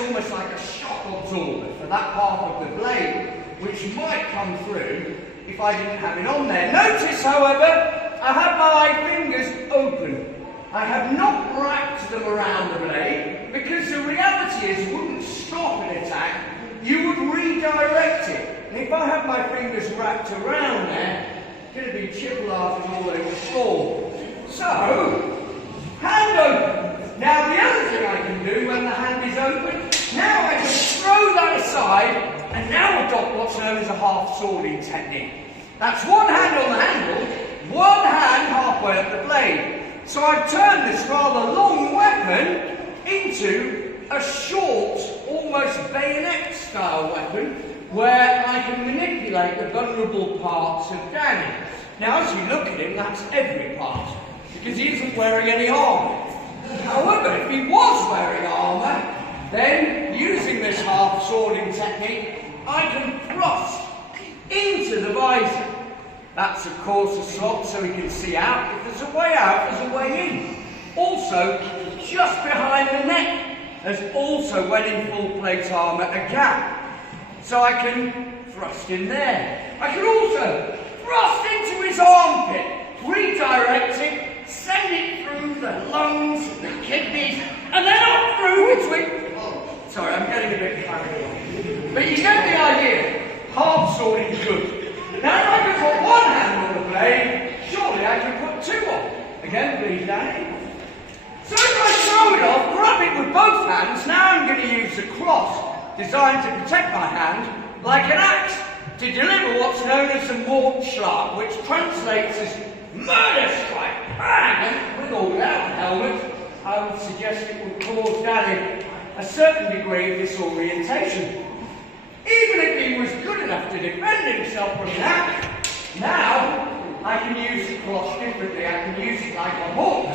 acts almost like a shock absorber for that part of the blade, which might come through if I didn't have it on there. Notice, however, I have my fingers open. I have not wrapped them around the blade, because the reality is you wouldn't stop an attack, you would redirect it. And if I have my fingers wrapped around there, it's going to be chip-laughing all over the floor. So, hand open. Now the other thing I can do when the hand is open, now I can throw that aside and now adopt what's known as a half-swording technique. That's one hand on the handle, one hand halfway up the blade. So I've turned this rather long weapon into a short, almost bayonet-style weapon where I can manipulate the vulnerable parts of Danny. Now, as you look at him, that's every part, because he isn't wearing any armour. However, if he was wearing armour, then, using this half-swording technique, I can thrust into the visor. That's, of course, a slot so he can see out. If there's a way out, there's a way in. Also, just behind the neck, there's also, when in full plate armour, a gap. So I can thrust in there. I can also thrust into his armpit, redirect it, send it through the lungs, the kidneys, and then up through between... Oh, sorry, I'm getting a bit carried away. But you get the idea. Half-swording is good. Now, if I can put one hand on the blade, surely I can put two on. Again, please, Danny. So if I throw it off, grab it with both hands, now I'm going to use the cross, designed to protect my hand, like an axe, to deliver what's known as the Mordschlag, which translates as murder strike. Bang! And with or without the helmet, I would suggest it would cause Danny a certain degree of disorientation. Even if he was good enough to defend himself from that, now I can use the cross differently. I can use it like a hook,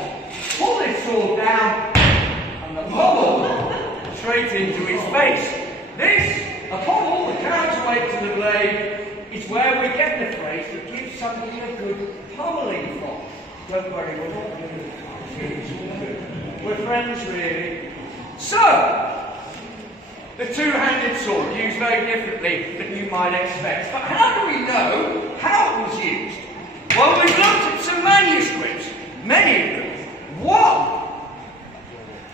pull his sword down, and the pommel straight into his face. This, upon all the counterweight to the blade, is where we get the phrase that gives somebody a good pummeling from. Don't worry, we're not going to we're friends, really. So, the two-handed sword, used very differently than you might expect. But how do we know how it was used? Well, we've looked at some manuscripts, many of them. One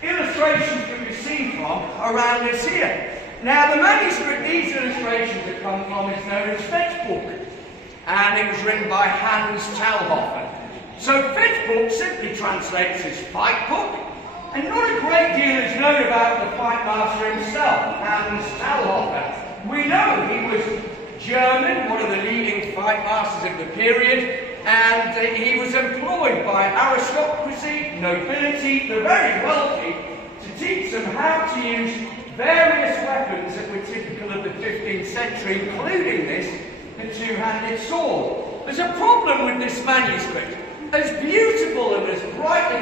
illustration that we see from around us here. Now, the manuscript these illustrations have come from is known as Fettbuch, and it was written by Hans Talhofer. So, Fettbuch simply translates as fight book. And not a great deal is known about the fight master himself, Hans Talhofer. We know he was German, one of the leading fight masters of the period, and he was employed by aristocracy, nobility, the very wealthy, to teach them how to use various weapons that were typical of the 15th century, including this, the two-handed sword. There's a problem with this manuscript. As beautiful and as brightly